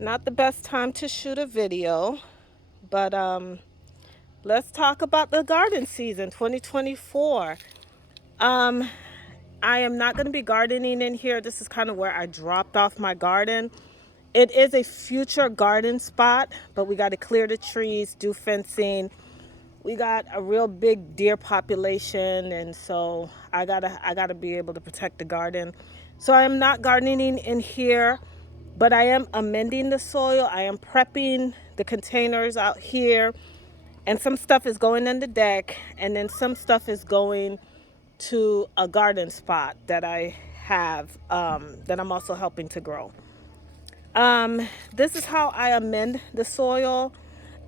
Not the best time to shoot a video, but let's talk about the garden season 2024. Um, I am not going to be gardening in here. This is kind of where I dropped off my garden. It is a future garden spot, but we got to clear the trees, do fencing. We got a real big deer population, and so I gotta be able to protect the garden. So I am not gardening in here, but I am amending the soil. I am prepping the containers out here, and some stuff is going in the deck, and then some stuff is going to a garden spot that I have that I'm also helping to grow. This is how I amend the soil.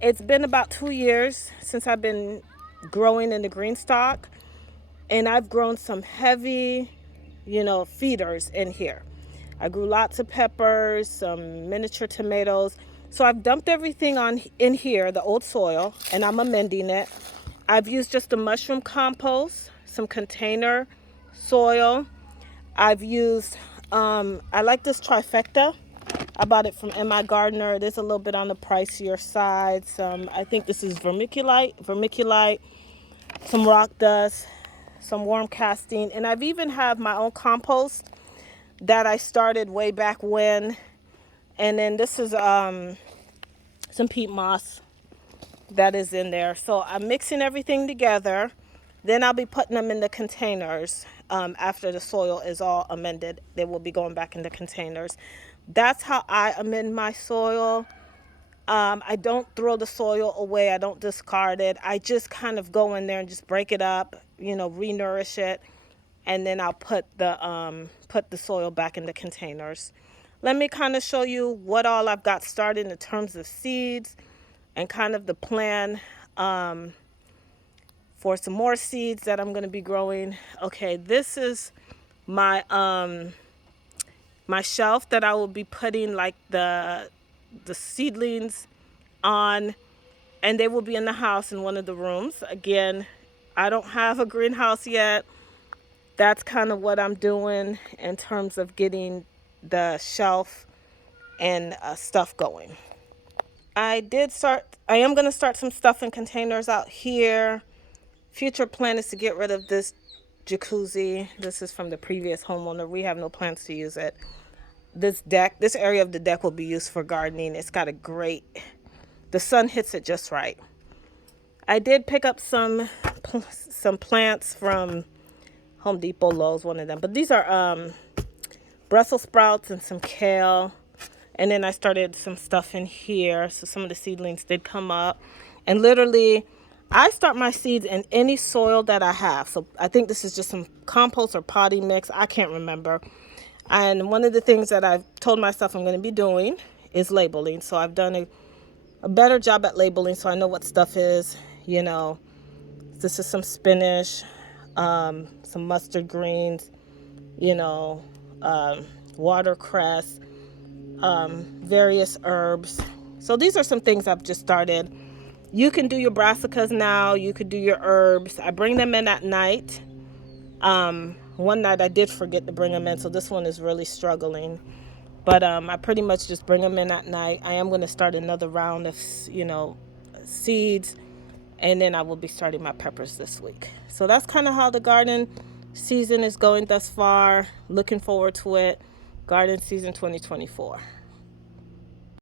It's been about 2 years since I've been growing in the green stock, and I've grown some heavy, feeders in here. I grew lots of peppers, some miniature tomatoes. So I've dumped everything on in here, the old soil, and I'm amending it. I've used just the mushroom compost, some container soil. I've used, I like this trifecta. I bought it from MI Gardener. It is a little bit on the pricier side. I think this is vermiculite, some rock dust, some worm casting, and I've even have my own compost that I started way back when. And then this is some peat moss that is in there. So I'm mixing everything together. Then I'll be putting them in the containers. After the soil is all amended, they will be going back in the containers. That's how I amend my soil. I don't throw the soil away. I don't discard it. I just kind of go in there and just break it up, re-nourish it, and then I'll put the soil back in the containers. Let me kind of show you what all I've got started in terms of seeds and kind of the plan for some more seeds that I'm going to be growing. Okay, this is my my shelf that I will be putting like the seedlings on, and they will be in the house in one of the rooms. Again, I don't have a greenhouse yet. That's kind of what I'm doing in terms of getting the shelf and stuff going. I am going to start some stuff in containers out here. Future plan is to get rid of this jacuzzi. This is from the previous homeowner. We have no plans to use it. This area of the deck will be used for gardening. It's got the sun hits it just right. I did pick up some plants from Home Depot, Lowe's, one of them. But these are Brussels sprouts and some kale. And then I started some stuff in here. So some of the seedlings did come up. And literally, I start my seeds in any soil that I have. So I think this is just some compost or potting mix. I can't remember. And one of the things that I've told myself I'm going to be doing is labeling. So I've done a better job at labeling so I know what stuff is. This is some spinach, some mustard greens, watercress, various herbs. So these are some things I've just started. You can do your brassicas now. You could do your herbs. I bring them in at night. One night I did forget to bring them in, so this one is really struggling. But I pretty much just bring them in at night. I am going to start another round of, seeds, and then I will be starting my peppers this week. So that's kind of how the garden season is going thus far. Looking forward to it. Garden season 2024.